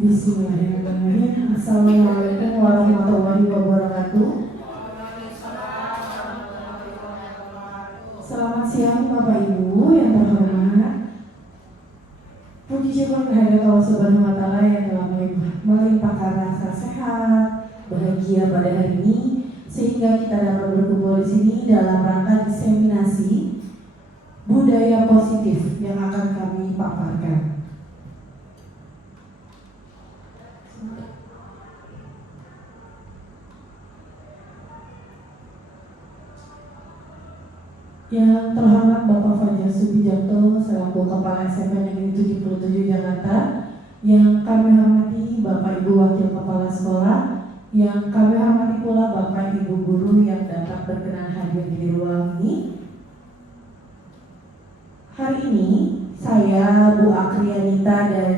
Bismillahirrahmanirrahim. Assalamualaikum warahmatullahi wabarakatuh. Selamat siang Bapak Ibu yang terhormat. Puji syukur kehadirat Allah Subhanahu wa Ta'ala yang telah melimpahkan rasa sehat, bahagia pada hari ini, sehingga kita dapat berkumpul di sini dalam rangka diseminasi budaya positif yang akan kami paparkan. Yang terhormat Bapak Fajar Subijakto selaku Kepala SMP Negeri 77 Jakarta, yang kami hormati Bapak Ibu Wakil Kepala Sekolah, yang kami hormati pula Bapak Ibu Guru yang dapat berkenan hadir di ruang ini. Hari ini saya, Bu Akrianita dan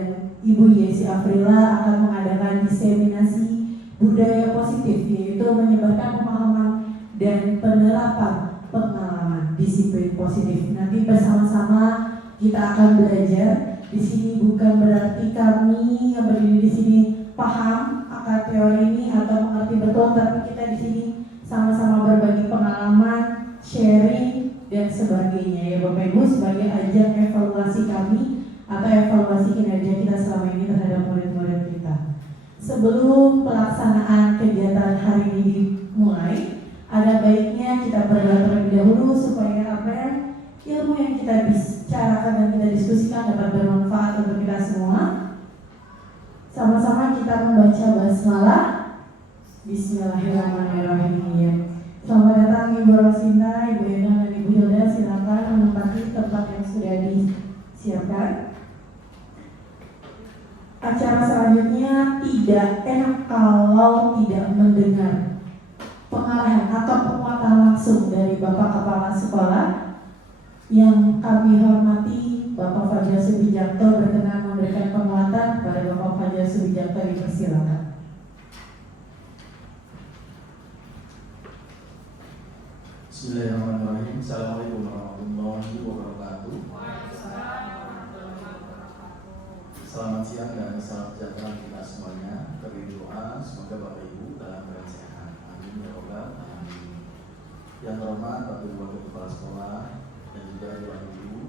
Ibu Yesi Afrila akan mengadakan diseminasi budaya positif, yaitu menyebarkan pemahaman dan penerapan pengalaman disiplin positif. Nanti bersama-sama kita akan belajar. Di sini bukan berarti kami yang berdiri di sini paham akan teori ini atau mengerti betul, tapi kita di sini sama-sama berbagi pengalaman, sharing dan sebagainya ya Bapak Ibu, sebagai ajang evaluasi kami atau evaluasi kinerja kita selama ini terhadap murid-murid kita. Sebelum pelaksanaan kegiatan hari ini dimulai, ada baiknya kita berdoa terlebih dahulu supaya apa ilmu yang kita bicarakan dan kita diskusikan dapat bermanfaat untuk kita semua. Sama-sama kita membaca basmalah. Bismillahirrahmanirrahim. Selamat datang Ibu Rosinta, Ibu Endang dan Ibu Hilda. Silakan menempati tempat yang sudah disiapkan. Acara selanjutnya tidak enak kalau tidak mendengar pengarahan atau penguatan langsung dari Bapak Kepala Sekolah. Yang kami hormati Bapak Fajar Subijakto berkenan memberikan penguatan kepada Bapak Fajar Subijakto, dipersilakan. Bismillahirrahmanirrahim. Assalamualaikum warahmatullahi wabarakatuh. Selamat siang dan salam sejahtera kita semuanya. Beri doa semoga Bapak Ibu dalam keadaan sehat. Amin ya Rabbal alamin. Yang terhormat Bapak Ibu Wakil Kepala Sekolah dan juga Ibu Ibu,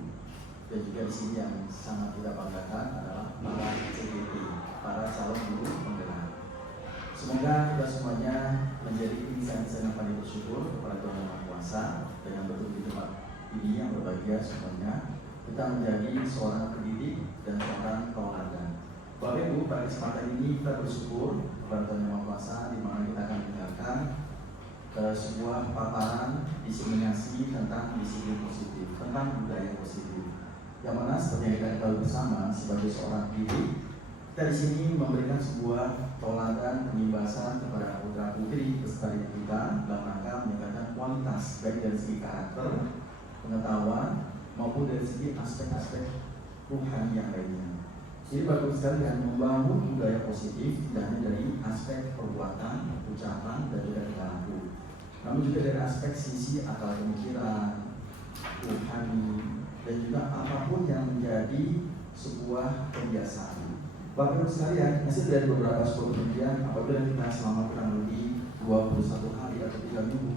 dan juga di sini yang sangat kita banggakan adalah para CGP, para calon guru penggerak. Semoga kita semuanya menjadi insan-insan yang paling bersyukur kepada Tuhan Yang Maha Kuasa, dengan betul di tempat ini yang berbahagia semuanya kita menjadi seorang pendidik dan seorang tauladan. Bapak Ibu, pada kesempatan ini kita bersyukur kepada Tuhan Yang Maha Kuasa, di mana kita akan mendengarkan sebuah paparan diseminasi tentang disiplin positif, tentang budaya positif. Yang mana seperti yang kita ketahui bersama sebagai seorang pendidik, kita di sini memberikan sebuah tauladan pengibasan kepada putra putri peserta didik kita dalam rangka meningkatkan kualitas baik dari segi karakter, pengetahuan maupun dari segi aspek-aspek rohani yang lainnya. Jadi bagus sekali dengan membangun budaya positif tidak hanya dari aspek perbuatan, ucapan dan juga tingkah laku, namun juga dari aspek sisi akal pemikiran, rohani dan juga apapun yang menjadi sebuah kebiasaan. Bapak Ibu sekalian, hasil dari beberapa sebuah penelitian, apabila kita selama kurang lebih 21 hari atau 3 minggu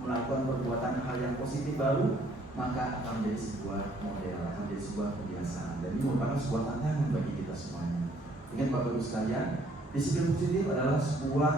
melakukan perbuatan hal yang positif baru, maka akan menjadi sebuah model, akan menjadi sebuah kebiasaan. Dan ini merupakan sebuah tantangan bagi kita semuanya. Ingat Bapak Ibu sekalian, disiplin positif adalah sebuah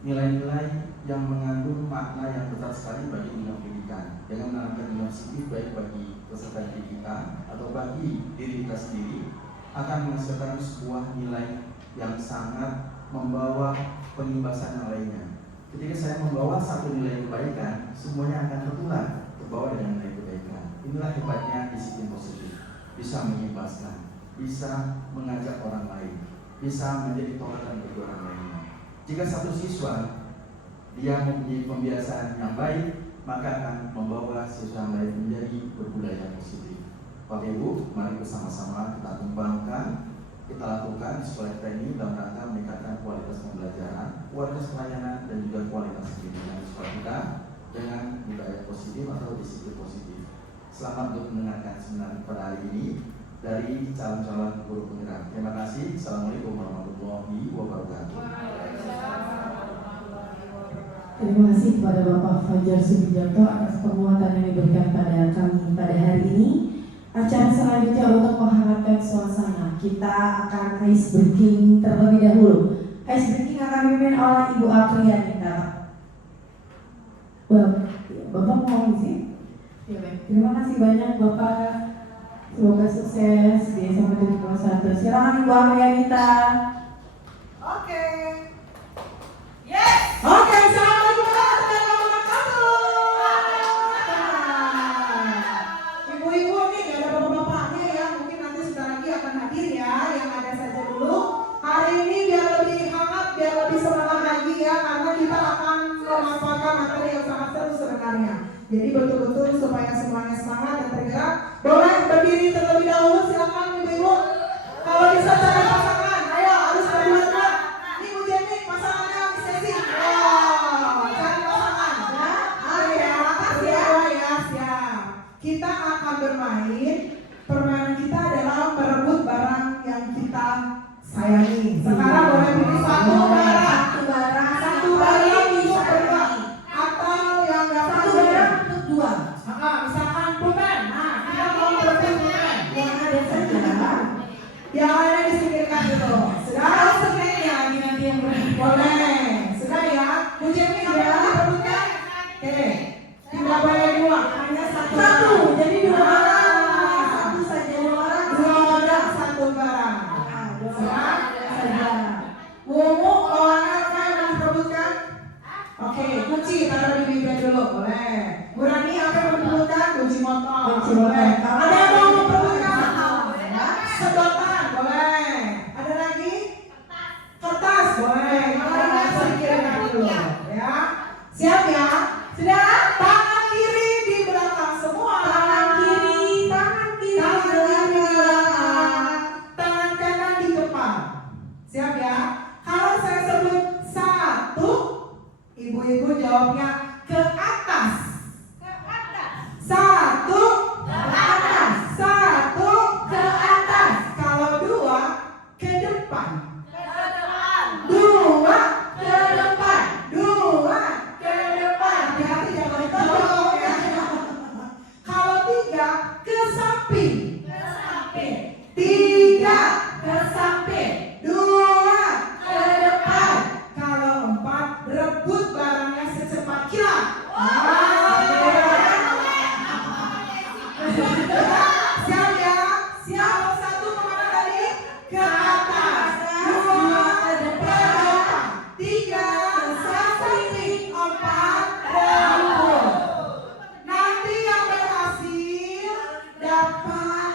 nilai-nilai yang mengandung makna yang besar sekali bagi dunia pendidikan. Dengan menanamkan nilai positif baik bagi peserta didik kita atau bagi diri kita sendiri, akan menghasilkan sebuah nilai yang sangat membawa penimbasan yang lainnya. Ketika saya membawa satu nilai kebaikan, semuanya akan tertular, terbawa dengan nilai kebaikan. Inilah hebatnya disiplin positif. Bisa mengimbaskan, bisa mengajak orang lain, bisa menjadi tauladan bagi orang lainnya. Jika satu siswa dia mempunyai pembiasaan yang baik, maka akan membawa siswa lain menjadi berbudaya positif. Bapak Ibu, mari bersama-sama kita kembangkan, kita lakukan sekolah kita ini dalam rangka meningkatkan kualitas pembelajaran, kualitas pelayanan dan juga kualitas pendidikan sekolah kita dengan budaya positif atau disiplin positif. Selamat untuk mendengarkan seminar pada hari ini. dari calon-calon guru penggerak. Terima kasih. Assalamualaikum warahmatullahi wabarakatuh. Terima kasih kepada Bapak Fajar Subijanto atas penguatan yang diberikan pada kami pada hari ini. Acara selanjutnya untuk menghangatkan suasana, kita akan ice breaking terlebih dahulu. Ice breaking akan dipimpin oleh Ibu Aprianita. Bapak mau izin? Ya, baik. Terima kasih banyak Bapak. Semoga sukses di SMA 71. Silakan Ibu Aprianita. Oke. Yes. Oke, assalamualaikum warahmatullahi wabarakatuh. Ibu-ibu nih gak ada bapak-bapaknya ya, mungkin nanti sebentar lagi akan hadir ya, yang ada saja dulu. Hari ini biar lebih hangat, biar lebih semangat lagi ya, karena kita akan memaparkan materi yang sangat seru sebenarnya. Jadi betul-betul supaya semuanya semangat dan tergerak. Boleh berdiri terlebih dahulu, silakan ibu-ibu. Kalau bisa cari pasangan, ayo harus berdua kan. Ini Bu Jenny pasangannya di sesi. Cari pasangan ya. Ayo ya, berdua ya, siap. Kita akan bermain. Permainan kita adalah merebut barang yang kita sayangi. Sekarang boleh pilih satu barang. Satu barang untuk berdua. Atau yang nggak Satu barang untuk dua. misalkan pulpen. Nah, kita mau merebut pulpen. Yang ada saja. Yang ada disingkirkan dulu. Sudah? Nanti yang Boleh. Sudah ya? Bu Jenny sudah diperebutkan? Oke. Tidak boleh dua, hanya satu. Satu, jadi dua orang. Ah. Satu saja dua orang. Dua orang, satu barang. Dua Sudah? orang saja. Mumu, orang apa yang diperebutkan? Oke, kunci taruh di bibir dulu, boleh. Bu Rani apa yang diperebutkan? Kunci motor. Kunci motor. Boleh. Ada yang mau memperebutkan? Ya. Sedotan, boleh. Ada lagi? Kertas, boleh. Kalau ini singkirkan dulu, ya. Siap ya? Sudah? Tangan kiri di belakang semua. Tangan kiri di Tangan kiri di belakang. Tangan kanan di depan. Siap ya? Kalau saya sebut satu, ibu-ibu jawabnya ke atas. Satu ke atas. Satu ke atas. Kalau dua ke depan. Dua ke depan. Dua ke depan. Hati-hati jangan ditolong ya. Kalau tiga ke samping. Tiga ke samping. Dua ke depan. Kalau empat rebut barangnya secepat kilat. Siap ya? Siap. Satu kemana tadi? Ke atas. Dua ke depan. Tiga ke samping. Empat rebut. Nanti yang berhasil dapat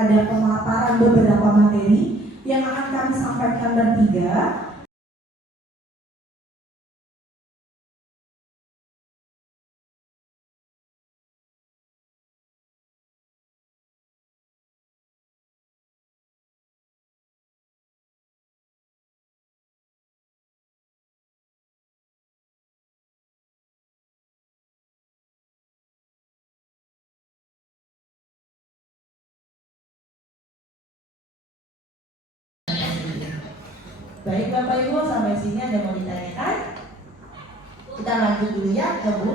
ada pemaparan beberapa materi yang akan kami sampaikan bertiga. Baik Bapak Ibu, sampai sini ada mau ditanyakan? Kita lanjut dulu ya ke Bu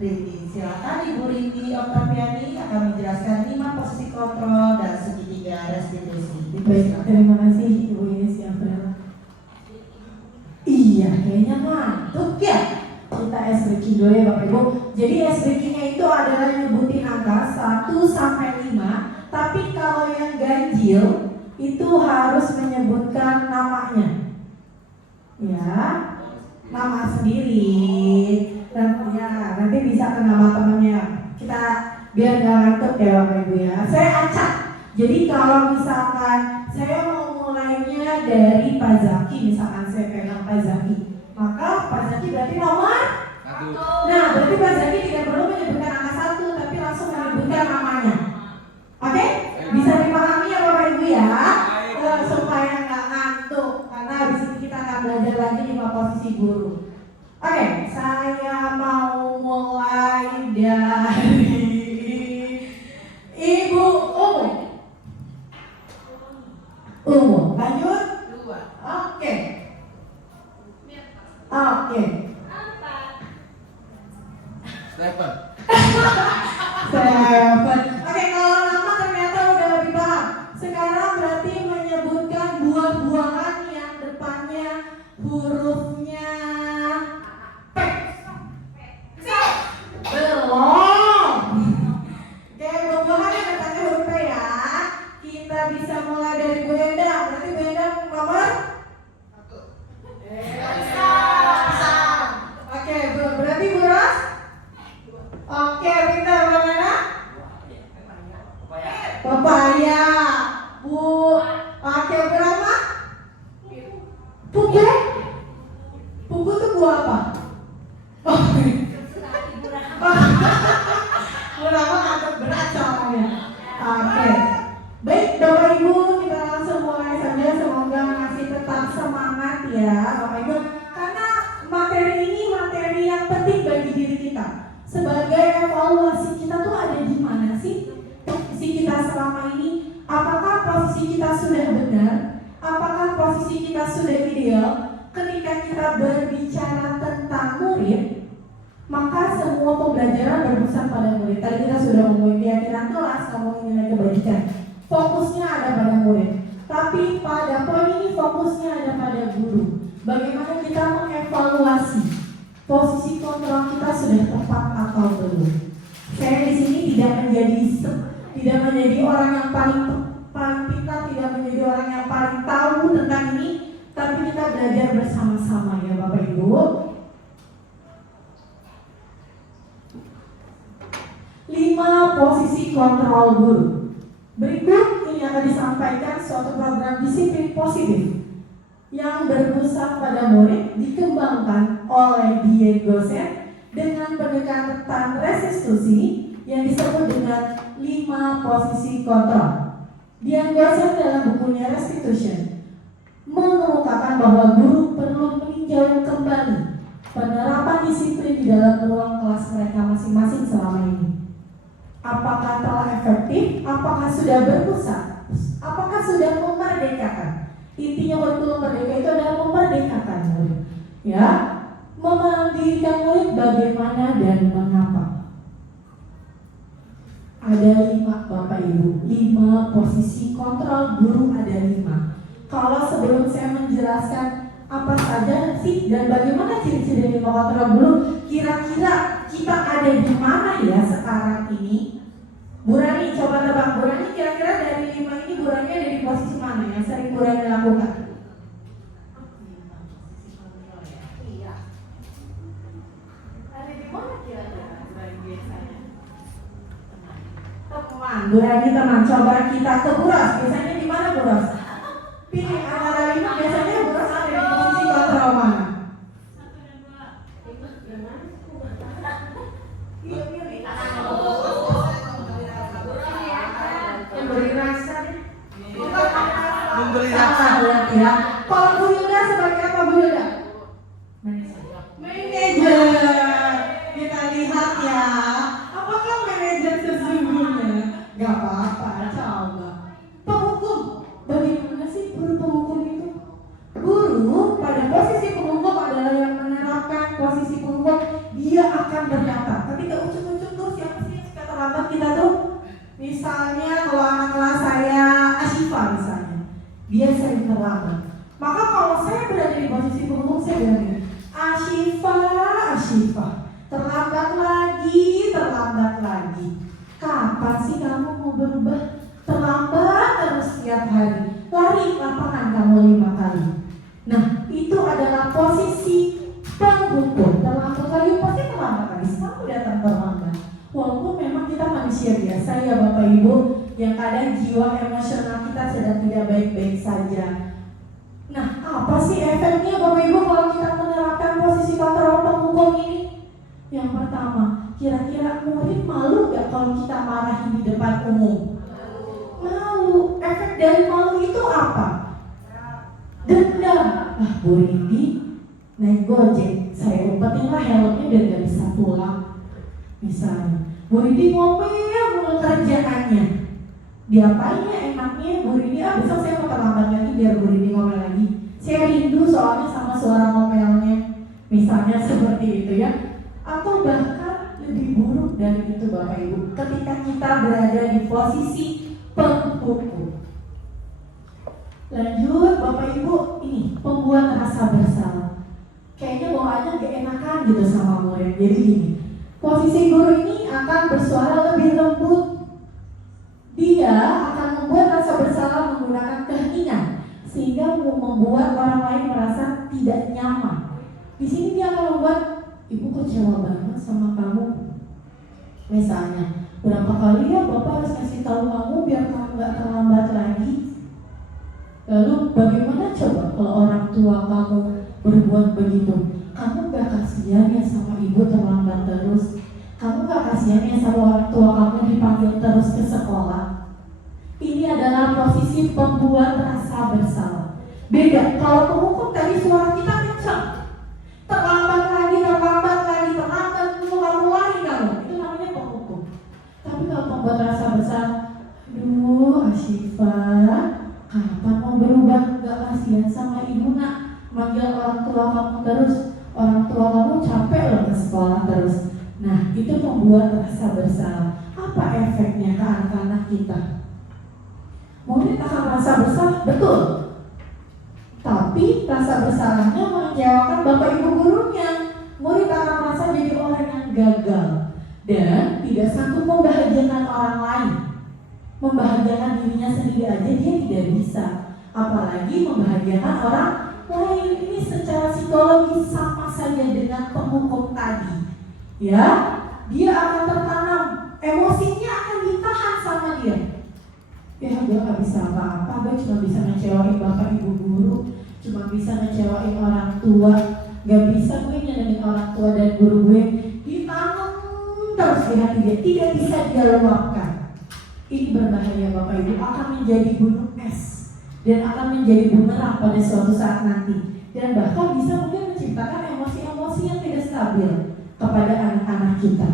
Rindi. Silakan Ibu Rindi Oktaviani akan menjelaskan 5 posisi kontrol dan segitiga restitusi. Baik, terima kasih Ibu Yesi April. Iya, kayaknya ngantuk ya. Kita S breaking dulu ya Bapak Ibu. Jadi S breakingnya itu adalah nyebutin angka 1 sampai 5. Tapi kalau yang ganjil itu harus menyebutkan namanya, ya, nama sendiri, dan ya nanti bisa ke nama temannya. Kita biar nggak ngantuk ya Bapak Ibu ya. Saya acak. Jadi kalau misalkan saya mau mulainya dari Pak Zaki, misalkan saya pegang Pak Zaki, maka Pak Zaki berarti nomor 1. Nah, berarti Pak Zaki tidak perlu menyebutkan angka 1, tapi langsung menyebutkan namanya. Oke? Bisa dipahami ya Bapak Ibu ya? Supaya nggak ngantuk, karena habis ini kita akan belajar lagi 5 posisi guru. Oke, saya mau mulai dari Ibu Umu. Lanjut? 2. Oke. Stephen. Oke, kalau nama ternyata udah lebih paham. Sekarang berarti menyebutkan buah-buahan yang depannya hurufnya P. Belum. Oke, buah-buahan yang depannya huruf P ya. Kita bisa mulai dari Bu Endang. Berarti Bu Endang nomor 1. Oke, berarti Bu Ros? Oke, pintar Bang Nana? Pepaya. Bu. Oke, Bu Rama? Pugu? Pugu itu buah apa? Oh. Bu Rama ngantuk berat soalnya. Oke. Baik, Bapak Ibu, kita langsung mulai saja. Semoga masih tetap semangat ya, Bapak Ibu. Karena materi ini materi yang penting bagi diri kita. Sebagai evaluasi kita tuh ada di mana sih posisi kita selama ini? Apakah posisi kita sudah benar? Apakah posisi kita sudah ideal? Ketika kita berbicara tentang murid, maka semua pembelajaran berpusat pada murid. Tadi kita sudah ngomongin keyakinan kelas, ngomongin nilai kebajikan. Fokusnya ada pada murid. Tapi pada poin ini fokusnya ada pada guru. Bagaimana kita mengevaluasi posisi kontrol kita sudah tepat atau belum. Saya di sini tidak menjadi orang yang paling pintar, tidak menjadi orang yang paling tahu tentang ini, tapi kita belajar bersama-sama ya Bapak Ibu. 5 posisi kontrol guru. Berikut ini akan disampaikan suatu program disiplin positif yang berpusat pada murid, dikembangkan oleh Diego Set dengan pendekatan restitusi yang disebut dengan 5 posisi kontrol. Diego Set dalam bukunya Restitution mengemukakan bahwa guru perlu meninjau kembali penerapan disiplin di dalam ruang kelas mereka masing-masing selama ini. Apakah telah efektif? Apakah sudah berpusat? Apakah sudah memerdekakan? Intinya kurikulum merdeka itu adalah memerdekakan murid, ya, memandirikan murid bagaimana dan mengapa. Ada 5 Bapak Ibu, 5 posisi kontrol guru ada 5. Kalau sebelum saya menjelaskan apa saja sih dan bagaimana ciri-ciri 5 kontrol guru, kira-kira kita ada di mana ya sekarang ini? Bu Rani, coba tebak, Bu Rani kira-kira dari 5 ini Bu Rani ada di posisi mana yang sering Bu Rani lakukan? Iya. Ada di mana kira-kira Bu Rani biasanya? Teman. Bu Rani teman, coba kita ke Buras. Biasanya di mana Buras? Pilih antara 5, biasanya Buras ada di posisi kontrol mana? Iya, pilih. Yang beri rasa deh. Memberi Salah rasa. berarti ya. Kalau Bu Hilda sebagai apa Bu Hilda? Manajer. Kita lihat ya. Apakah manajer sesungguhnya? Gak apa-apa, coba. Penghukum. Bagaimana sih guru penghukum itu? Guru pada posisi penghukum adalah yang menerapkan posisi penghukum. Dia akan berkata. Tapi gak ucuk-ucuk tuh siapa sih yang suka terlambat kita tuh? Misalnya kalau anak kelas saya Asyifa misalnya, dia sering terlambat. Maka kalau saya berada di posisi penghukum, saya bilang gini, Asyifa, terlambat lagi. Kapan sih kamu mau berubah? Terlambat terus setiap hari. Lari lapangan kamu 5 kali. Nah, itu adalah posisi penghukum. Terlambat lagi, pasti terlambat lagi. Selalu datang terlambat. Walaupun memang kita manusia biasa ya Bapak Ibu, yang kadang jiwa emosional kita sedang tidak baik-baik saja. Nah, apa sih efeknya Bapak Ibu kalau kita menerapkan posisi kontrol penghukum ini? Yang pertama, kira-kira murid malu gak kalau kita marahin di depan umum? Malu. Efek dari malu itu apa? Dendam. Bu Rindi naik Gojek, saya umpetin lah helmnya dan gak bisa pulang. Misalnya, Bu Rindi ngomel mulu kerjaannya. Diapainnya enaknya Bu Rindi, besok saya mau terlambat lagi biar Bu Rindi ngomel lagi. Saya rindu soalnya sama suara ngomelnya. Misalnya seperti itu ya. Atau bahkan lebih buruk dari itu Bapak Ibu, ketika kita berada di posisi penghukum. Lanjut Bapak Ibu, ini pembuat rasa bersalah. Kayaknya bawaannya gak enakan gitu sama murid. Jadi gini, posisi guru ini akan bersuara lebih lembut. Dia akan membuat rasa bersalah menggunakan keheningan, sehingga membuat orang lain merasa tidak nyaman. Di sini dia akan membuat, ibu kecewa banget sama kamu. Misalnya, berapa kali ya Bapak harus kasih tahu kamu biar kamu gak terlambat lagi. Lalu bagaimana coba kalau orang tua kamu berbuat begitu? Kamu gak kasihan ya sama ibu terlambat terus? Kamu gak kasihan ya sama orang tua kamu dipanggil terus ke sekolah? Ini adalah posisi pembuat rasa bersalah. Beda, kalau penghukum tadi suara kita kencang. Terlambat lagi, dulu kamu lari kamu. Itu namanya penghukum. Tapi kalau pembuat rasa bersalah, aduh Asyifa, kapan mau berubah? Gak kasihan sama ibu nak, manggil orang tua kamu terus. Orang tua kamu capek loh ke sekolah terus. Nah, itu membuat rasa bersalah. Apa efeknya ke anak-anak kita? Murid akan merasa bersalah, betul. Tapi rasa bersalahnya mengecewakan bapak ibu gurunya. Murid akan merasa jadi orang yang gagal dan tidak sanggup membahagiakan orang lain. Membahagiakan dirinya sendiri aja dia tidak bisa, apalagi membahagiakan orang lain. Ini secara psikologis sama saja dengan penghukum tadi. Ya, dia akan tertanam, emosinya akan ditahan sama dia. Ya, gue gak bisa apa-apa, gue cuma bisa ngecewain bapak ibu guru, cuma bisa ngecewain orang tua, gak bisa gue nyenengin orang tua dan guru gue. Ditanam terus di hati dia, tidak bisa dia luapkan. Ini berbahaya bapak ibu, akan menjadi gunung es dan akan menjadi bumerang pada suatu saat nanti, dan bahkan bisa mungkin menciptakan emosi-emosi yang tidak stabil kepada anak-anak kita.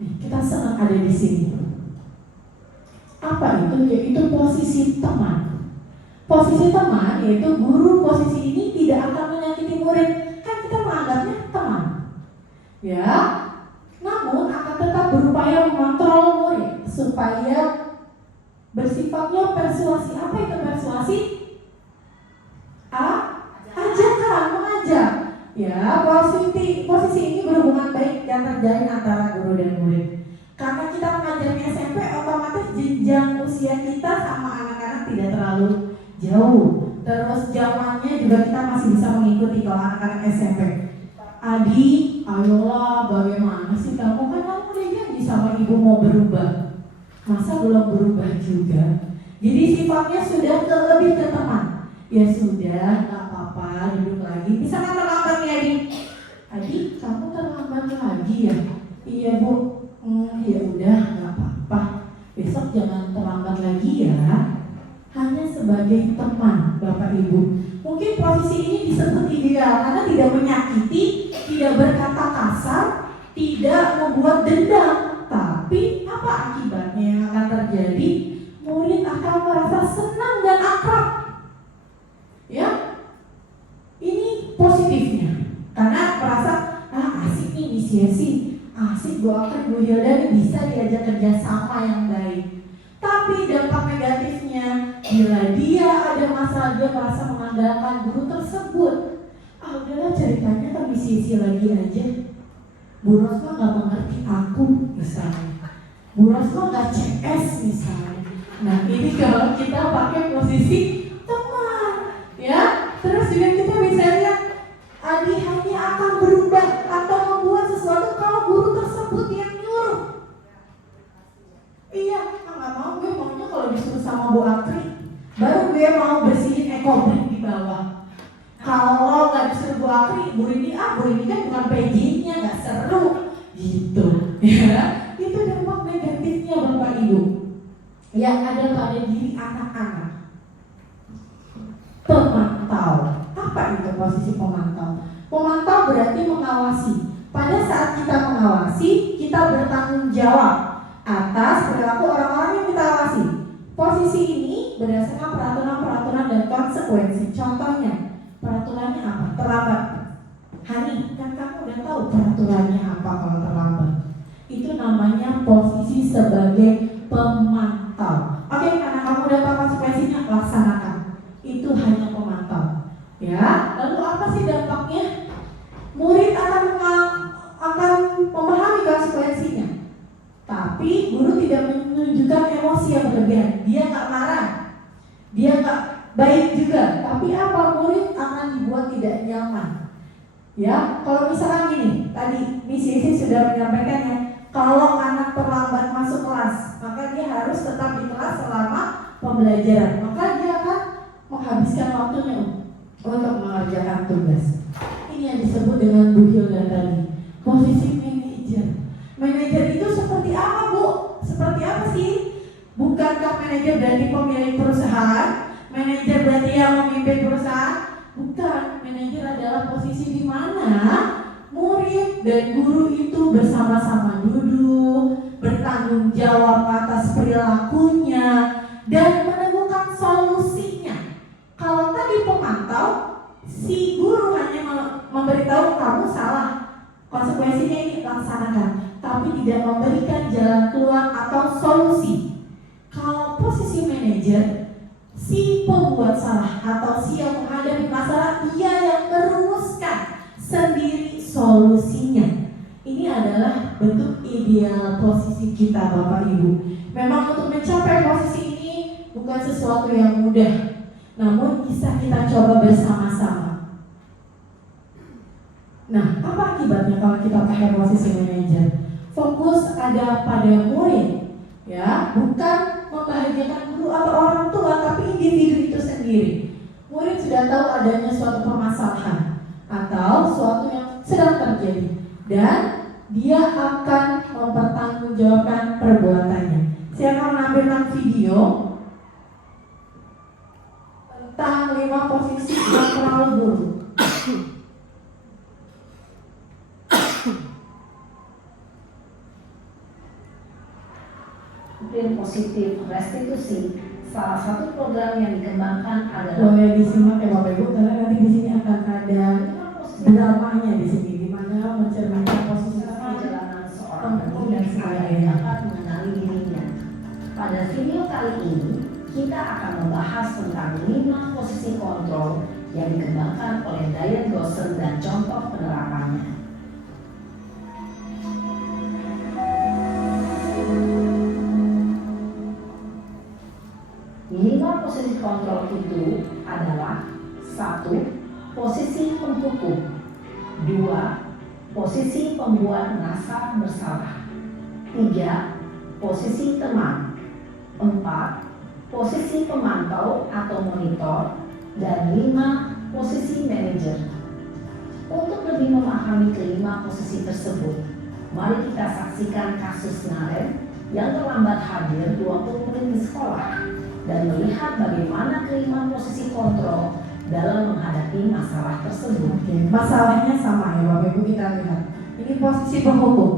Nih, kita senang ada di sini. Apa itu? Yaitu posisi teman. Posisi teman yaitu guru posisi ini tidak akan menyakiti murid. Kan kita menganggapnya teman, ya. Namun akan tetap berupaya mengontrol murid supaya bersifatnya persuasi. Apa itu persuasi? Ajakan, mengajak. Ya, posisi ini berhubungan baik yang terjalin antara guru dan murid. Karena kita mengajarnya SMP, otomatis jenjang usia kita sama anak-anak tidak terlalu jauh. Terus zamannya juga kita masih bisa mengikuti kalau anak-anak SMP. Adi, ayolah, bagaimana sih kamu? Kan kamu udah janji sama ibu mau berubah. Masa belum berubah juga? Jadi sifatnya sudah lebih ke teman. Ya sudah, nggak apa-apa, duduk lagi. Misalkan terlambat nih Adi, kamu terlambat lagi ya? Iya Bu. Ya udah, nggak apa-apa. Besok jangan terlambat lagi ya. Hanya sebagai teman, Bapak Ibu. Mungkin posisi ini disebut ideal karena tidak menyakiti, tidak berkata kasar, tidak membuat dendam. Tapi apa akibatnya yang akan terjadi? Murid akan merasa senang dan akrab. Ya, ini positifnya. Karena merasa asik nih di sesi, asik gue akan Bu Hilda bisa diajak kerja sama yang baik. Tapi dampak negatifnya, bila dia ada masalah dia merasa mengandalkan guru tersebut. Udahlah ceritanya ke sesi lagi aja. Bu Rosma gak mengerti aku misalnya. Bu Rosma gak CS misalnya. Nah ini kalau kita pakai posisi teman, ya. Terus juga kita bisa lihat Adi hanya akan berubah atau membuat sesuatu kalau guru tersebut yang nyuruh. Iya, nggak mau, gue maunya kalau disuruh sama Bu Akri, baru gue mau bersihin ekobrik di bawah. Kalau nggak disuruh Bu Akri, Bu Rini kan bukan PJ-nya, nggak seru, gitu. Ya, itu dampak negatifnya Bapak Ibu yang ada pada diri anak-anak. Pemantau, apa itu posisi pemantau? Pemantau berarti mengawasi. Pada saat kita mengawasi, kita bertanggung jawab atas perilaku orang-orang yang kita awasi. Posisi ini berdasarkan peraturan-peraturan dan konsekuensi. Contohnya, peraturannya apa? Terlambat. Hani, kan kamu udah tahu peraturannya apa kalau terlambat? Itu namanya posisi sebagai pemantau. Oke, karena kamu udah tahu konsekuensinya, laksanakan. Itu hanya pemantau. Ya, lalu apa sih dampaknya? Murid akan memahami konsekuensinya. Tapi guru tidak menunjukkan emosi yang berlebihan. Dia nggak marah, dia nggak baik juga. Tapi apa? Murid akan dibuat tidak nyaman. Ya, kalau misalkan gini, tadi Miss Isi sudah menyampaikannya. Kalau anak terlambat masuk kelas, maka dia harus tetap di kelas selama pembelajaran. Maka dia akan menghabiskan waktunya untuk mengerjakan tugas. Ini yang disebut dengan Bu Hilda tadi, posisi manajer. Manajer itu seperti apa Bu? Seperti apa sih? Bukankah manajer berarti pemilik perusahaan? Manajer berarti yang memimpin perusahaan? Bukan. Manajer adalah posisi di mana murid dan guru itu bersama-sama duduk, bertanggung jawab atas perilakunya, dan menemukan solusinya. Kalau tadi pemantau, si guru hanya memberitahu kamu salah, konsekuensinya ini laksanakan, tapi tidak memberikan jalan keluar atau solusi. Kalau posisi manajer, si pembuat salah atau si yang menghadapi masalah, dia yang merumuskan sendiri solusinya. Ini adalah bentuk ideal posisi kita Bapak Ibu. Memang untuk mencapai posisi ini bukan sesuatu yang mudah, namun bisa kita coba bersama-sama. Nah, apa akibatnya kalau kita pakai posisi manajer? Fokus ada pada murid, ya, bukan membahagiakan guru atau orang tua, tapi individu itu sendiri. Murid sudah tahu adanya suatu permasalahan atau suatu yang sedang terjadi, dan dia akan mempertanggungjawabkan perbuatannya. Saya akan menampilkan video tentang 5 posisi yang terlalu buruk. Positif restitusi, salah satu program yang dikembangkan adalah Boleh disimak ya Bapak Ibu, karena nanti di sini akan ada dramanya di sini, di mana mencerminkan posisi perjalanan seorang pendidik agar dapat mengenali dirinya. Pada video kali ini, kita akan membahas tentang 5 posisi kontrol yang dikembangkan oleh Diane Gosson dan contoh penerapannya. 5 posisi kontrol itu adalah 1. Posisi penghukum, 2. Posisi pembuat merasa bersalah, 3. Posisi teman, 4. Posisi pemantau atau monitor, dan 5. Posisi manajer. Untuk lebih memahami kelima posisi tersebut, mari kita saksikan kasus Naren yang terlambat hadir 20 menit di sekolah dan melihat bagaimana kelima posisi kontrol dalam menghadapi masalah tersebut. Oke, masalahnya sama ya Bapak Ibu, kita lihat. Ini posisi penghukum.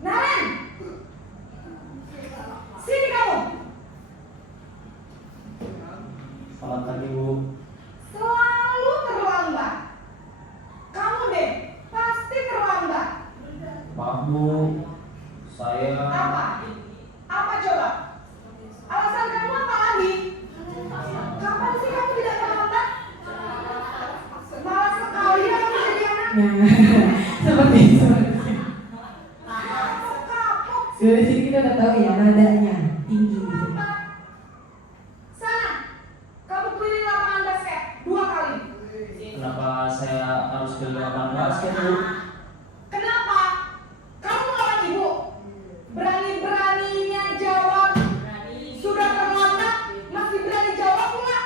Naren, sini kamu. Selamat pagi Bu. Selalu terlambat. Kamu deh, pasti terlambat. Maaf Bu, saya Apa? Apa coba? Alasan kamu apa lagi? Kapan sih kamu tidak terlambat? Malas sekali kamu jadi anak. Nah, seperti itu. Kapok. Dari sini kita udah tahu ya nadanya tinggi gitu. Sana, kamu keliling lapangan basket 2 kali. kenapa saya harus ke lapangan basket Bu? Kenapa? Kamu lawan ibu. Berani-beraninya jawab. Sudah terlambat, masih berani jawab pula.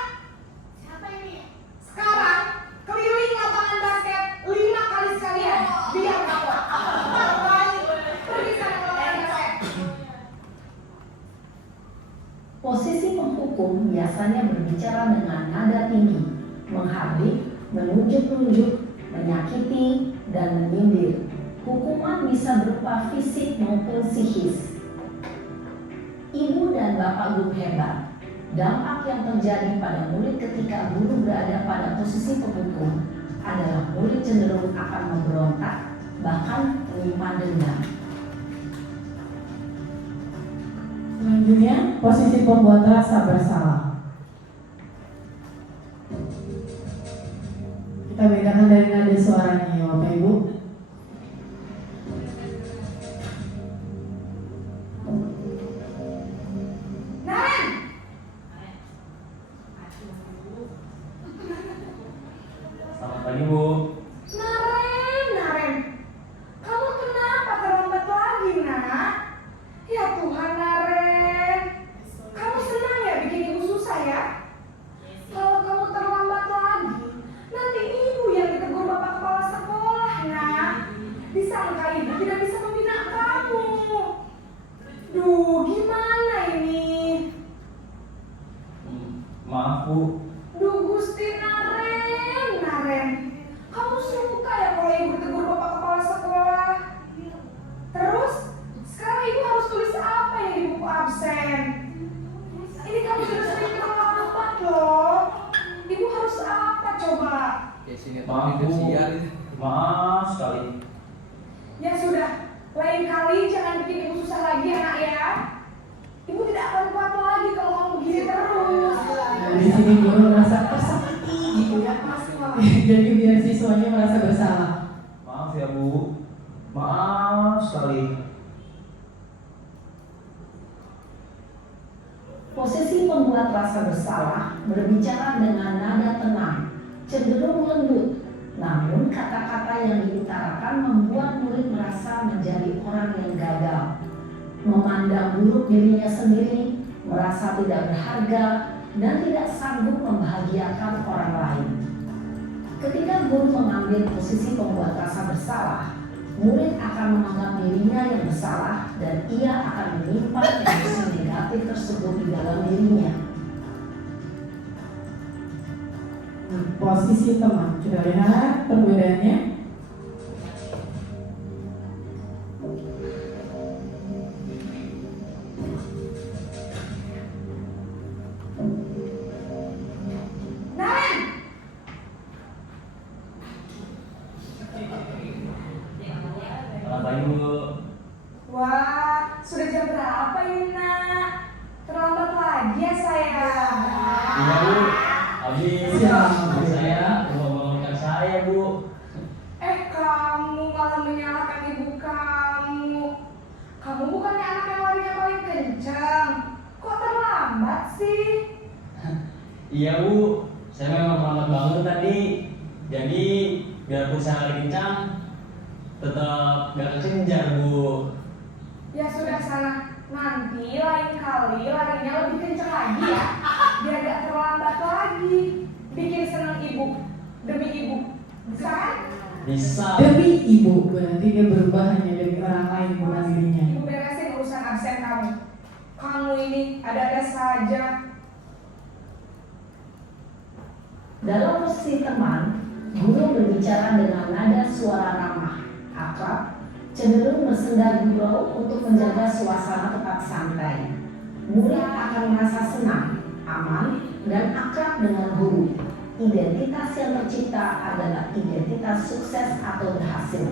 Siapa ini? Sekarang keliling lapangan basket 5 kali sekalian. Biar kapok. Bye. Pergi sana ke lapangan basket. Posisi penghukum biasanya berbicara dengan nada tinggi, menghardik, menunjuk-nunjuk, menyakiti, dan menyindir. Hukuman bisa berupa fisik maupun psikis. Ibu dan bapak guru hebat. Dampak yang terjadi pada murid ketika guru berada pada posisi penghukum adalah murid cenderung akan memberontak, bahkan menyimpan dendam. Selanjutnya, posisi pembuat rasa bersalah. Kita bedakan dari nada suaranya ya Bapak Ibu. Naren, Selamat pagi Bu. Naren. Kamu kenapa terlambat lagi, nak? Ya Tuhan, Naren. Kamu senang ya bikin ibu susah ya? Kalau kamu terlambat lagi, nanti ibu yang ditegur bapak kepala sekolah, nak. Disangka ibu tidak bisa membina kamu. Duh, gimana ini? Maaf Bu. Duh, Gusti Naren. Kamu suka ya kalau ibu ditegur bapak kepala sekolah? Terus, sekarang ibu harus tulis apa yang di buku absen? Ini kamu sudah sering terlambat loh. Ibu harus apa coba? Maaf Bu. Maaf sekali. Ya sudah, lain kali jangan bikin ibu susah lagi ya nak ya. Ibu tidak akan kuat lagi kalau kamu begini terus. Nah, di sini guru merasa tersakiti gitu ya. Jadi biar siswanya merasa bersalah. Maaf ya Bu. Maaf sekali. Posisi pembuat rasa bersalah berbicara dengan nada tenang, cenderung lembut. Namun kata-kata yang diutarakan membuat murid merasa menjadi orang yang gagal, memandang buruk dirinya sendiri, merasa tidak berharga, dan tidak sanggup membahagiakan orang lain. Ketika guru mengambil posisi pembuat rasa bersalah, murid akan menganggap dirinya yang bersalah dan ia akan menyimpan emosi negatif tersebut di dalam dirinya. Posisi teman, kita lihat perbedaannya. Naren, Selamat pagi Bu. wah sudah jam berapa ini nak? Terlambat lagi ya sayang. Iya Bu. Habis Siap. saya mau bangunkan saya Bu. Kamu malah menyalahkan ibu kamu. Kamu bukannya anak yang larinya paling kencang. Kok terlambat sih? Iya Bu, saya memang terlambat bangun tadi. Jadi biarpun saya lari kencang, tetap gak kekejar Bu. Ya sudah sana, nanti lain kali larinya lebih kencang lagi ya, biar gak terlambat lagi. Bikin senang ibu, demi ibu, bisa kan? Bisa. Demi ibu, berarti dia berubah hanya demi orang lain bukan dirinya. Ibu beresin urusan absen kamu. Kamu ini ada-ada saja. Dalam posisi teman, guru berbicara dengan nada suara ramah, akrab, cenderung bersenda gurau untuk menjaga suasana tetap santai. Murid akan merasa senang, aman, dan akrab dengan guru. Identitas yang tercipta adalah identitas sukses atau berhasil.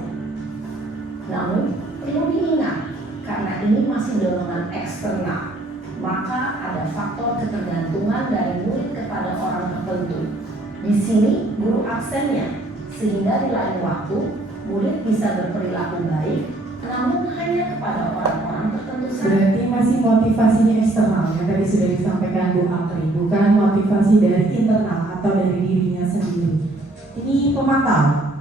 Namun, perlu diingat, karena ini masih dorongan eksternal, maka ada faktor ketergantungan dari murid kepada orang tertentu. Di sini, guru absennya, sehingga di lain waktu, murid bisa berperilaku baik, namun hanya kepada orang-orang tertentu saja. Berarti masih motivasinya eksternal yang tadi sudah disampaikan Bu Akri, bukan motivasi dari internal atau dari dirinya sendiri. Ini pemantau.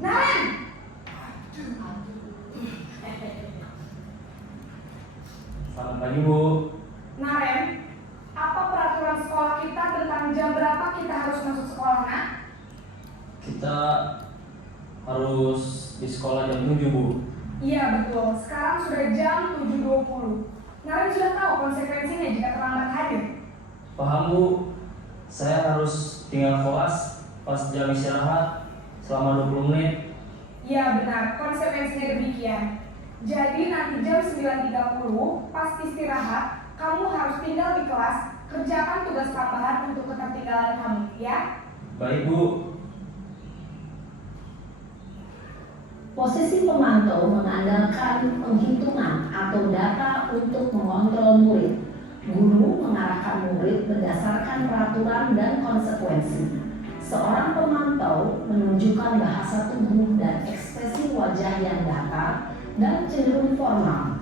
Naren! Selamat pagi Bu. Naren, apa peraturan sekolah kita tentang jam berapa kita harus masuk sekolah, nak? Kita harus di sekolah jam 7 Bu. Iya betul, sekarang sudah jam 7.20. Naren sudah tahu konsekuensinya jika terlambat hadir. Paham Bu, saya harus tinggal kelas pas jam istirahat selama 20 menit. Iya benar, konsekuensinya demikian. Jadi nanti jam 9.30 pas istirahat, kamu harus tinggal di kelas, kerjakan tugas tambahan untuk ketertinggalan kamu, ya? Baik Bu. Posisi pemantau mengandalkan penghitungan atau data untuk mengontrol murid. Guru mengarahkan murid berdasarkan peraturan dan konsekuensi. Seorang pemantau menunjukkan bahasa tubuh dan ekspresi wajah yang datar dan cenderung formal.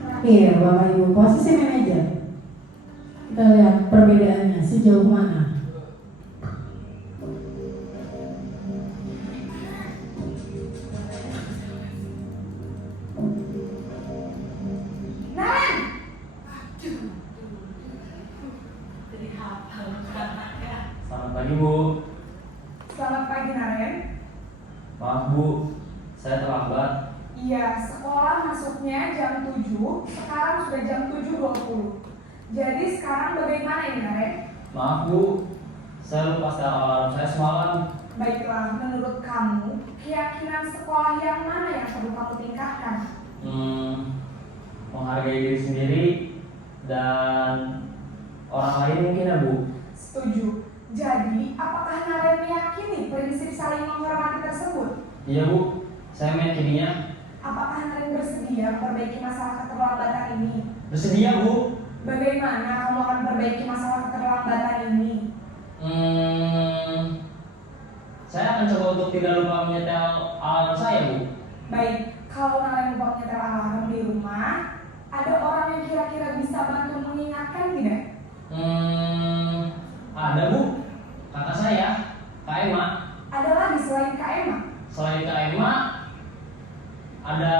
Terakhir, Bapak Ibu, posisi manajer. Kita lihat perbedaannya sejauh mana. Naren! Selamat pagi Bu. Selamat pagi Naren. Maaf Bu, saya terlambat. Iya, sekolah masuknya jam 7, sekarang sudah jam 7.20. Jadi sekarang bagaimana ini Naren? Maaf Bu, saya lupa setel alarm saya semalam. Baiklah, menurut kamu, keyakinan sekolah yang mana yang perlu kamu tingkatkan? Menghargai diri sendiri dan orang lain mungkin ya Bu. Setuju. Jadi, apakah Naren meyakini prinsip saling menghormati tersebut? Iya Bu, saya meyakininya. Apakah Naren bersedia memperbaiki masalah keterlambatan ini? Bersedia Bu. Bagaimana kamu akan memperbaiki masalah keterlambatan ini? Saya akan coba untuk tidak lupa menyetel alarm saya Bu. Baik, kalau Naren lupa menyetel alarm di rumah, ada orang yang kira-kira bisa bantu mengingatkan tidak? Ada Bu, kakak saya, Kak Emma. Ada lagi selain Kak Emma? Selain Kak Emma, ada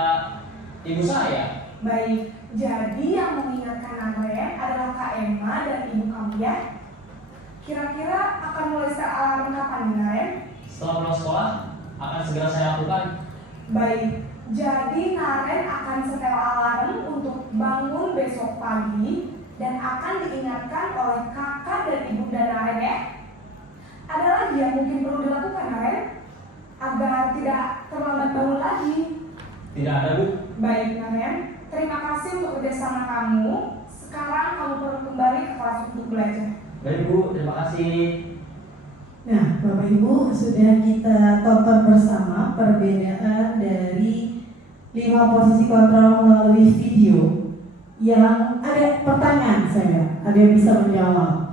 ibu saya. Baik, jadi yang mengingatkan Naren adalah Kak Emma dan ibu kamu ya? Kira-kira akan mulai setel alarm kapan nih Naren? Setelah pulang sekolah, akan segera saya lakukan. Baik, jadi Naren akan setel alarm untuk bangun besok pagi dan akan diingatkan oleh kakak dan ibunda Naren ya. Ada lagi yang mungkin perlu dilakukan Naren agar tidak terlambat bangun lagi? Tidak ada Bu. Baik Naren, terima kasih untuk kerjasama kamu. Sekarang kamu perlu kembali ke kelas untuk belajar. Baik Bu, terima kasih. Nah, Bapak Ibu, sudah kita tonton bersama perbedaan dari 5 posisi kontrol melalui video. Yang ada pertanyaan saya, ada yang bisa menjawab.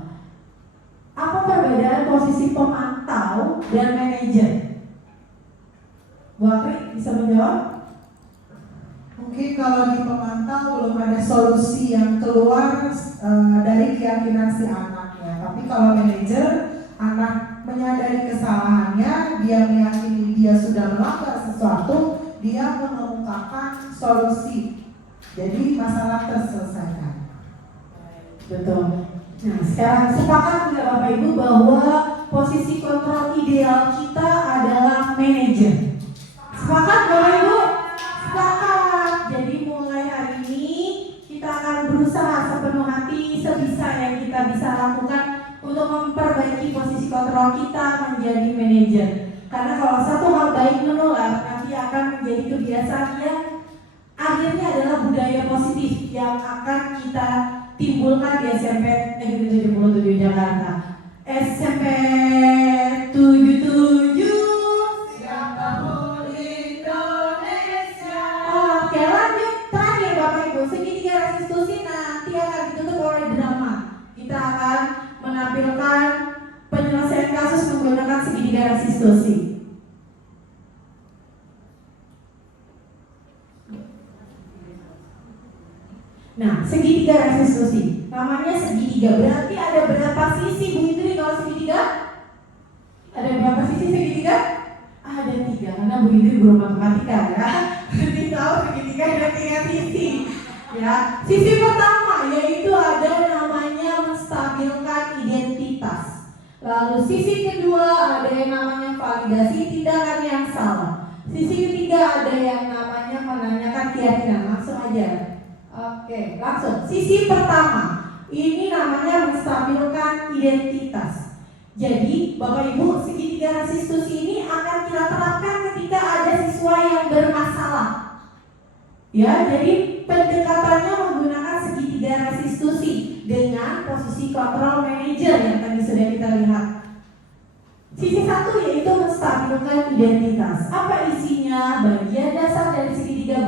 Apa perbedaan posisi pemantau dan manajer? Bu Akri bisa menjawab? Mungkin kalau di pemantau belum ada solusi yang keluar dari keyakinan si anaknya. Tapi kalau manajer, anak menyadari kesalahannya, dia meyakini dia sudah melanggar sesuatu, dia mengemukakan solusi. Jadi masalah terselesaikan. Betul. Nah, sekarang sepakat nggak Bapak Ibu bahwa posisi kontrol ideal kita adalah manajer? Sepakat Bapak Ibu? Sepakat. Jadi mulai hari ini kita akan berusaha sepenuh hati sebisa yang kita bisa lakukan untuk memperbaiki posisi kontrol kita menjadi manajer. Karena kalau satu hal baik menular, nanti akan menjadi kebiasaan yang akhirnya adalah budaya positif yang akan kita timbulkan di SMP Negeri 77 Jakarta. SMP 77 siap bangun Indonesia. Oke, lanjut terakhir Bapak Ibu, segitiga restitusi nanti akan ditutup oleh drama. Kita akan menampilkan penyelesaian kasus menggunakan segitiga restitusi. Nah, segitiga restitusi, namanya segitiga. Berarti ada berapa sisi Bu Indri kalau segitiga? Ada berapa sisi segitiga? Ada 3, karena Bu Indri guru matematika ya. Jadi tahu segitiga ada 3 sisi. Ya, sisi pertama yaitu ada namanya menstabilkan identitas. Lalu sisi kedua ada yang namanya validasi tindakan yang salah. Sisi ketiga ada yang namanya menanyakan keyakinan. Langsung aja. Oke, langsung. Sisi pertama, ini namanya menstabilkan identitas. Jadi, Bapak Ibu, segitiga restitusi ini akan kita terapkan ketika ada siswa yang bermasalah. Ya, jadi pendekatannya menggunakan segitiga restitusi dengan posisi kontrol manajer yang tadi sudah kita lihat. Sisi satu yaitu menstabilkan identitas. Apa isinya? Bagian dasar dari segitiga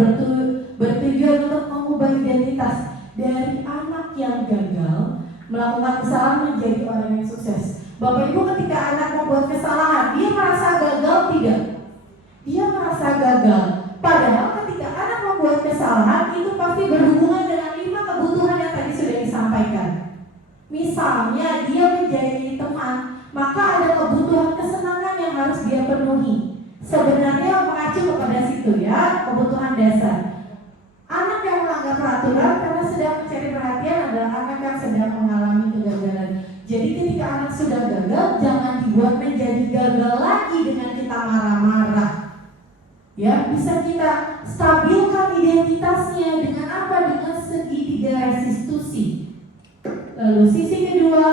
bertujuan untuk mengubah identitas dari anak yang gagal melakukan kesalahan menjadi orang yang sukses. Bapak Ibu, ketika anak membuat kesalahan, dia merasa gagal tidak? Dia merasa gagal. Padahal ketika anak membuat kesalahan itu pasti berhubungan dengan 5 kebutuhan yang tadi sudah disampaikan. Misalnya dia menjadi teman, maka ada kebutuhan kesenangan yang harus dia penuhi. Sebenarnya mengacu kepada situ ya, kebutuhan dasar. Anak yang melanggar peraturan karena sedang mencari perhatian adalah anak yang sedang mengalami kegagalan. Jadi ketika anak sudah gagal, jangan dibuat menjadi gagal lagi dengan kita marah-marah. Ya, bisa kita stabilkan identitasnya dengan apa? Dengan segitiga restitusi. Lalu sisi kedua,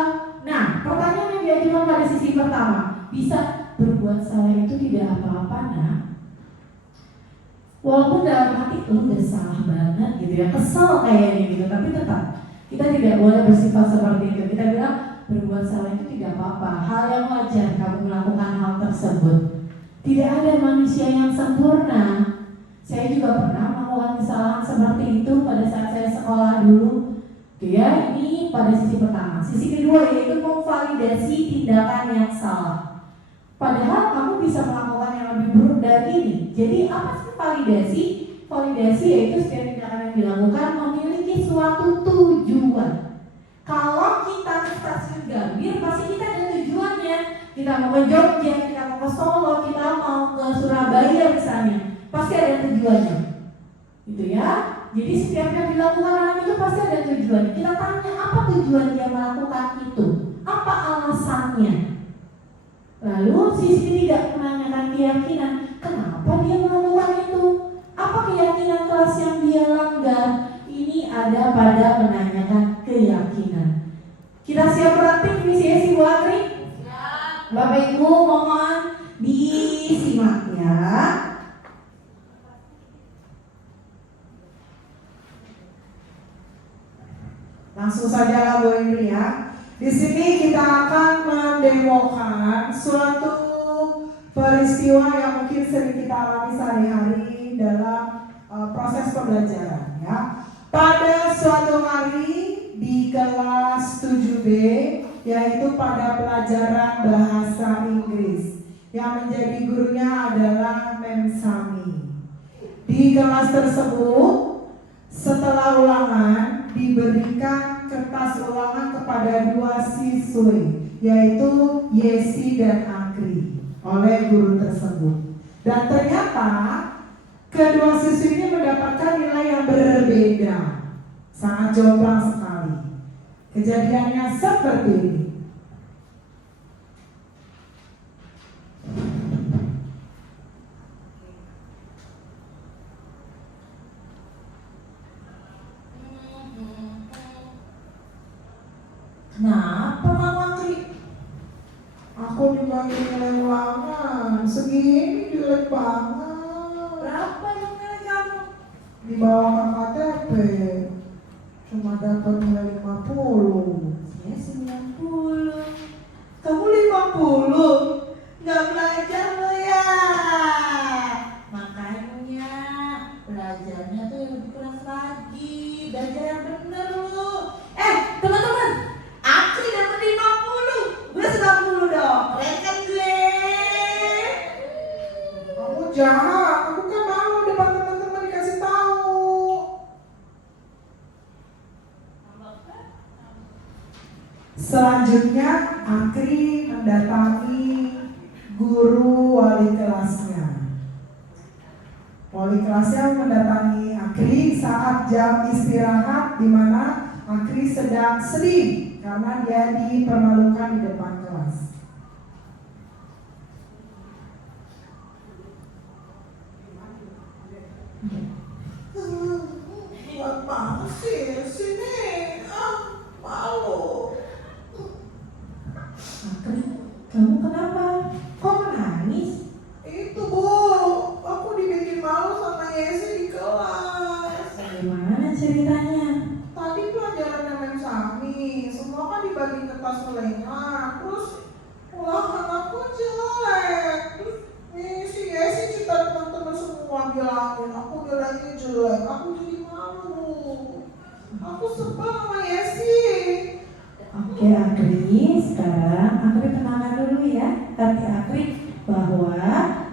nah pertanyaan yang diajukan pada sisi pertama, bisa berbuat salah itu tidak apa-apa, nah. Walaupun dalam hati udah salah banget gitu ya, kesel kayaknya gitu, tapi tetap kita tidak boleh bersifat seperti itu. Kita bilang berbuat salah itu tidak apa-apa, hal yang wajar kamu melakukan hal tersebut. Tidak ada manusia yang sempurna. Saya juga pernah melakukan kesalahan seperti itu pada saat saya sekolah dulu. Ya, ini pada sisi pertama. Sisi kedua yaitu memvalidasi tindakan yang salah. Padahal kamu bisa melakukan yang lebih buruk dari ini. Jadi apa sih validasi? Validasi yaitu setiap tindakan yang dilakukan memiliki suatu tujuan. Kalau kita ke stasiun Gambir, pasti kita ada tujuannya. Kita mau ke Jogja, kita mau ke Solo, kita mau ke Surabaya misalnya, pasti ada tujuannya. Gitu ya. Jadi setiap yang dilakukan anak itu pasti ada tujuan. Kita tanya apa tujuan dia melakukan itu, apa alasannya. Lalu sisi ketiga menanyakan keyakinan, kenapa dia melakukan itu, apa keyakinan kelas yang dia langgar. Ini ada pada menanyakan keyakinan. Kita siap praktik ini sesi Bu Akri? Bapak Ibu mohon disimak ya. Langsung saja lah Bu Indri ya. Di sini kita akan mendemokan suatu peristiwa yang mungkin sering kita alami sehari-hari dalam proses pembelajaran ya. Pada suatu hari di kelas 7B, yaitu pada pelajaran bahasa Inggris, yang menjadi gurunya adalah Mensami. Di kelas tersebut, setelah ulangan, diberikan kertas ulangan kepada 2 siswi, yaitu Yesi dan Akri, oleh guru tersebut. Dan ternyata kedua siswi ini mendapatkan nilai yang berbeda, sangat jomplang sekali. Kejadiannya seperti ini. Kenapa Kang Akri? Aku dibagi nilai ulangan, segini jelek banget. Berapa yang nilai kamu? Di bawah KTP, cuma dapat nilai 50. Saya 90. Kamu 50? Nggak belajar lo ya? Makanya belajarnya tuh yang lebih keras lagi. Belajar yang bener lo. Teman-teman, Akri dapat 50. Gue 90 dong. Keren kan gue? Kamu jahat, aku kan malu depan teman-teman dikasih tahu. Selanjutnya, Akri mendatangi guru wali kelasnya. Wali kelasnya mendatangi Akri saat jam istirahat, di mana Akri sedang sedih karena dia dipermalukan di depan kelas. Buat banget sih sini, malu. Akri, kamu kenapa? Kok menangis? Itu Bu, aku dibikin malu sama Yesi di kelas. Bagaimana ceritanya? Tadi pelajaran yang Sami, semua kan dibagi kertas selengan, terus ulangan aku jelek. Terus nih si Yesi cerita teman-teman semua bilangin aku nilainya jelek, aku jadi malu. Aku sebel sama Yesi. Oke Akri, sekarang Akri tenangkan dulu ya. Hati Akri bahwa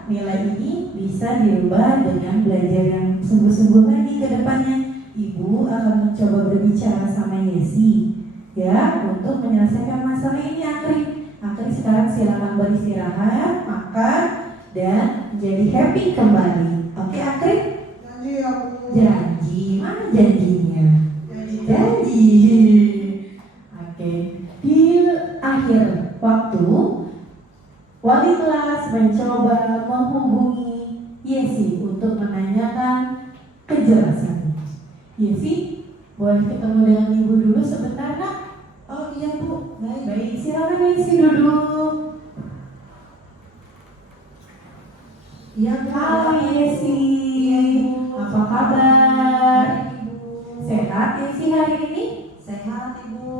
nilai ini bisa diubah dengan belajar yang sungguh-sungguh lagi ke depannya. Ibu akan mencoba berbicara sama Yesi ya untuk menyelesaikan masalah ini Akri. Akri sekarang silakan beristirahat, makan dan menjadi happy kembali. Oke Akri? Janji aku. Janji, mana janjinya? Janji. Oke, di akhir waktu wali kelas mencoba menghubungi Yesi untuk menanyakan kejelasannya. Yesi, boleh ketemu dengan ibu dulu sebentar nak? Oh iya Bu, baik. Baik, silakan Yesi duduk. Iya Bu. Halo Yesi, Iya Bu. apa kabar? Baik, Ibu. Sehat Yesi hari ini? Sehat Ibu.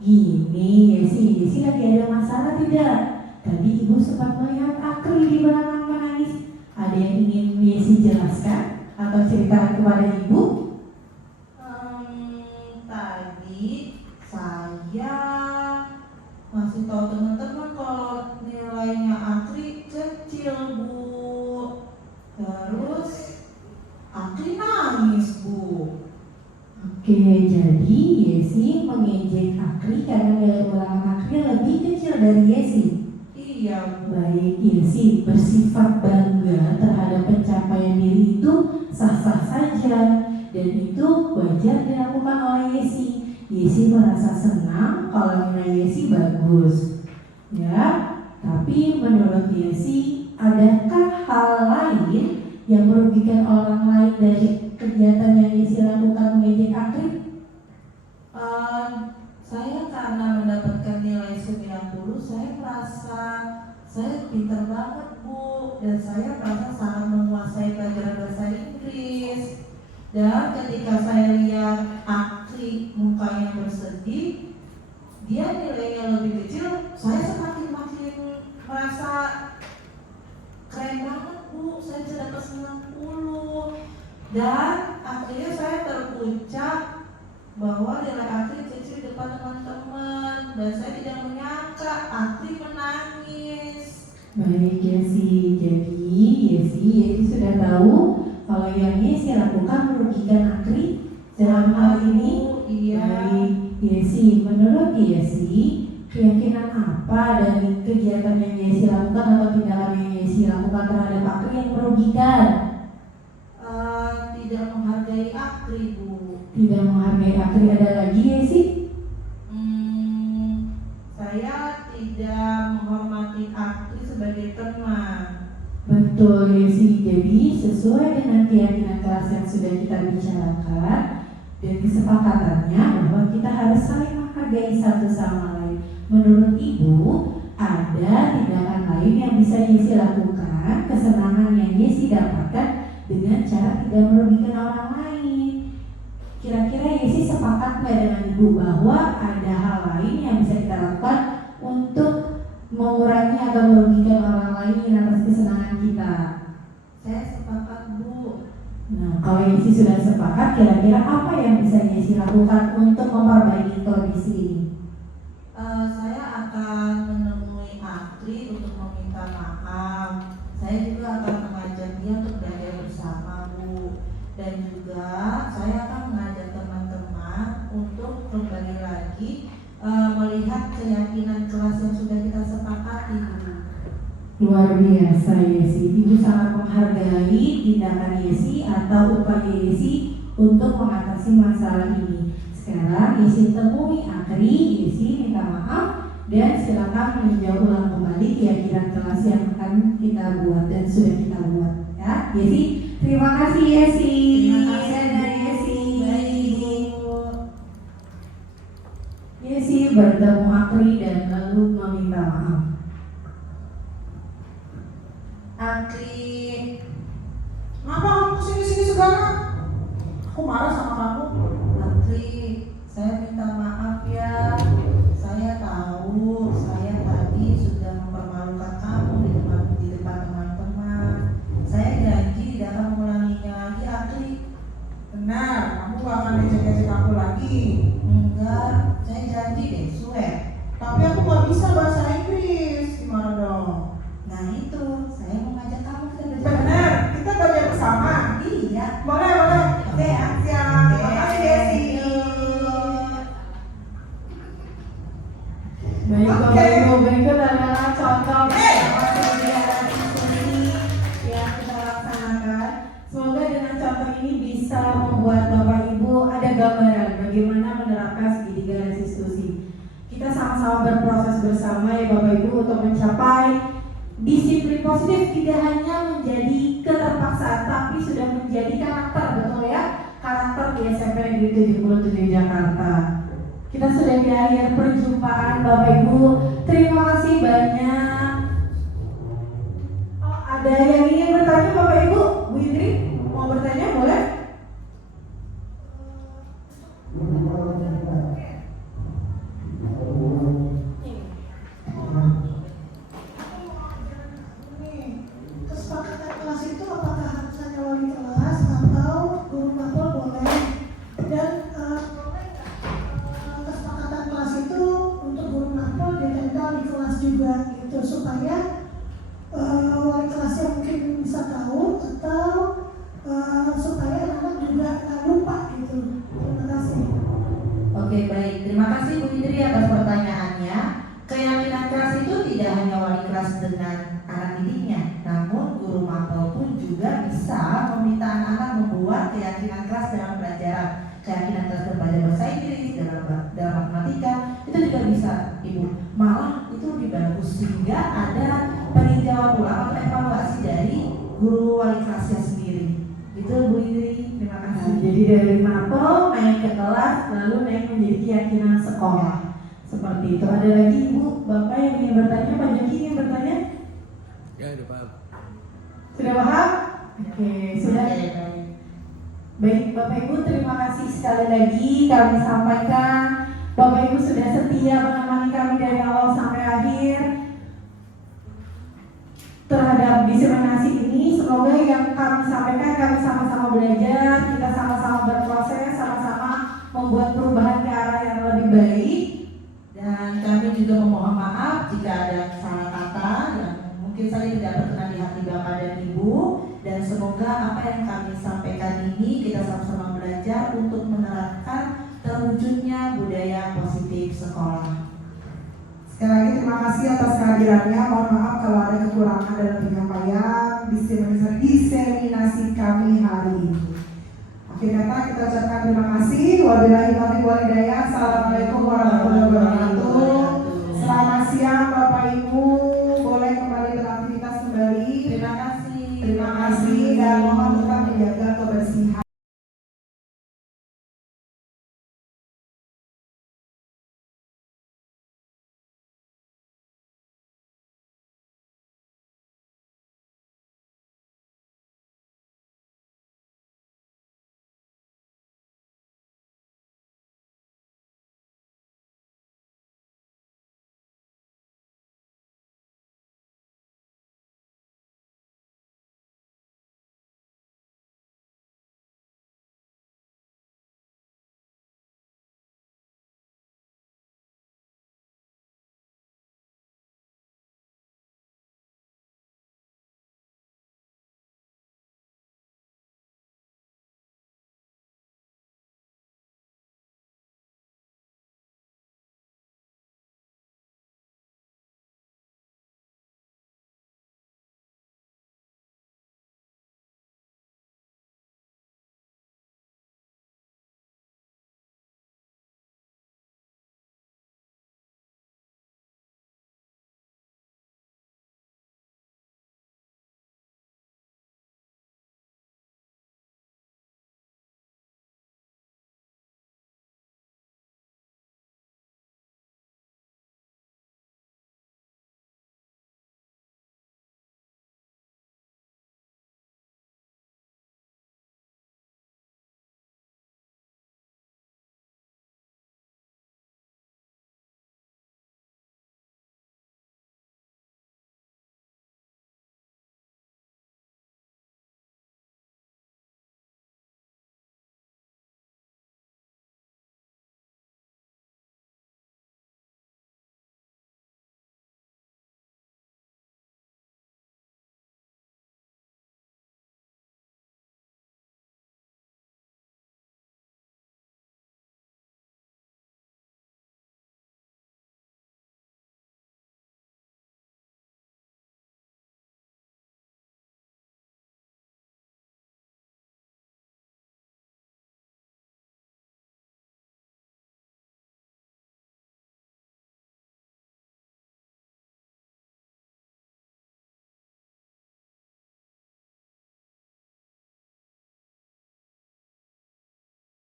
Gini Yesi lagi ada masalah tidak? Tadi ibu sempat melihat Akri di belakang menangis. Ada yang ingin Yesi jelaskan atau ceritakan kepada ibu? Tadi saya masih tahu teman-teman kalau nilainya Akri kecil Bu. Terus Akri nangis Bu. Oke, jadi Yesi mengejek Akri karena nilai ulangan Akri lebih kecil dari Yesi. Iya Bu. Baik, Yesi bersifat bangga terhadap pencapaian diri itu sah-sah saja dan itu wajar dilakukan oleh Yesi. Yesi merasa senang kalau nilai Yesi bagus. Ya, tapi menurut Yesi, adakah hal lain yang merugikan orang lain dari kegiatan yang Yesi lakukan mengejek Akri? Saya karena mendapatkan nilai 90, saya merasa saya pintar banget Bu, dan saya merasa sangat menguasai pelajaran bahasa Inggris. Dan ketika saya lihat Akri mukanya bersedih, dia nilainya lebih kecil, saya semakin makin merasa keren banget Bu, saya bisa dapat 90. Dan akhirnya saya terpuncak bahwa nilai Akri kecil di depan teman-teman, dan saya tidak menyangka Akri menangis. Baik Yesi, jadi Yesi Yesi sudah tahu kalau yang Yesi lakukan merugikan Akri dalam hal ini. Iya. Baik, Yesi, menurut Yesi, keyakinan apa dari kegiatan yang Yesi lakukan atau tindakan yang Yesi lakukan terhadap Akri yang merugikan? Tidak menghargai Akri, Bu. Tidak menghargai Akri, ada lagi Yesi? Saya tidak menghormati Akri sebagai teman. Betul Yesi, jadi sesuai dengan keyakinan kelas yang sudah kita bicarakan dan kesepakatannya bahwa kita harus saling menghargai satu sama lain. Menurut Ibu, ada tindakan lain yang bisa Yesi lakukan, kesenangan yang Yesi dapatkan dengan cara tidak merugikan orang lain. Kira-kira Yesi sepakat nggak dengan Ibu bahwa ada hal lain yang bisa kita lakukan untuk mengurangi atau merugikan orang lain atas kesenangan kita? Saya sepakat, Bu. Nah, kalau Yesi sudah sepakat, kira-kira apa yang bisa Yesi lakukan untuk memperbaiki kondisi ini? Saya akan menemui Akri untuk meminta maaf. Saya juga akan mengajak dia untuk belajar bersama, Bu. Dan juga saya akan mengajak teman-teman untuk kembali lagi melihat keyakinan kelas yang sudah kita sepakati, Bu. Luar biasa Yesi, Ibu sangat menghargai tindakan Yesi atau upaya Yesi untuk mengatasi masalah ini. Sekarang Yesi temui Akri, Yesi minta maaf dan silakan meninjau ulang kembali keyakinan kelas yang akan kita buat dan sudah kita buat ya. Yesi, terima kasih Yesi. Terima kasih dari Yesi. Baik, Bu. Yesi bertemu Akri dan lalu meminta maaf. Akri, Kenapa kamu kesini-sini segala? Aku marah sama kamu. Akri, saya minta maaf ya. Saya tahu saya tadi sudah mempermalukan kamu di depan teman-teman. Saya janji tidak akan mengulanginya lagi, Akri. Benar, kamu gak akan ejek-ejek aku lagi. Enggak, saya janji deh, swear. Tapi aku gak bisa bahasa Inggris. Gimana dong? Nah itu, saya mau ngajak kamu kita belajar. Benar, kita belajar bersama. Iya. Boleh, boleh. Oke, siap. Terima kasih Yesi. Baik, Oke. Bapak Ibu, berikut adalah contoh kegiatan diskusi yang kita laksanakan. Semoga dengan contoh ini bisa membuat Bapak Ibu ada gambaran bagaimana menerapkan segitiga restitusi. Kita sama-sama berproses bersama ya Bapak Ibu untuk mencapai disiplin positif, tidak hanya menjadi keterpaksaan tapi sudah menjadi karakter, betul ya? Karakter di SMP Negeri 77 Jakarta. Kita sudah di akhir perjumpaan Bapak Ibu. Terima kasih banyak. Oh, ada yang ingin bertanya Bapak Ibu? Bu Indri mau bertanya boleh? Kesepakatan kelas itu apakah harus hanya wali kelas atau guru mapel boleh? Dan kesepakatan kelas itu untuk guru mapel ditempel di kelas juga gitu supaya wali kelas yang mungkin bisa tahu atau supaya anak juga nggak lupa gitu. Terima kasih. Oke, baik. Terima kasih Bu Indri atas pertanyaannya. Keyakinan kelas itu tidak hanya wali kelas dengan anak didiknya, namun guru mapel pun juga bisa meminta anak-anak membuat keyakinan kelas dalam pelajaran. Keyakinan kelas belajar bahasa Inggris, dalam matematika, itu juga bisa, Ibu. Malah itu lebih bagus sehingga ada peninjauan ulang atau evaluasi dari guru wali kelasnya sendiri. Itu Bu Indri. Terima kasih. Nah, jadi dari mapel naik ke kelas lalu naik menjadi keyakinan sekolah. Seperti itu. Ada lagi Ibu, Bapak yang ingin bertanya, Pak Jaki ingin bertanya? Ya, udah paham. Sudah paham? Oke, sudah. Oke, baik. Baik Bapak Ibu, terima kasih sekali lagi kami sampaikan. Bapak Ibu sudah setia menemani kami dari awal sampai akhir terhadap diseminasi ini. Semoga yang kami sampaikan, kami sama-sama belajar, kita sama-sama berproses, sama-sama membuat perubahan ke arah yang lebih baik. Dan kami juga memohon maaf jika ada salah kata yang mungkin saja tidak berkenan di hati Bapak dan Ibu. Dan semoga apa yang kami sampaikan ini kita sama-sama belajar untuk menerapkan terwujudnya budaya positif sekolah. Sekali lagi terima kasih atas kehadirannya. Mohon maaf kalau ada kekurangan dalam penyampaian diseminasi kami hari ini. Akhir kata kita ucapkan terima kasih. Wabillahi taufiq wal hidayah. Assalamualaikum warahmatullahi wabarakatuh. Selamat siang Bapak Ibu. Boleh kembali beraktivitas kembali. Terima kasih. Terima kasih dan mohon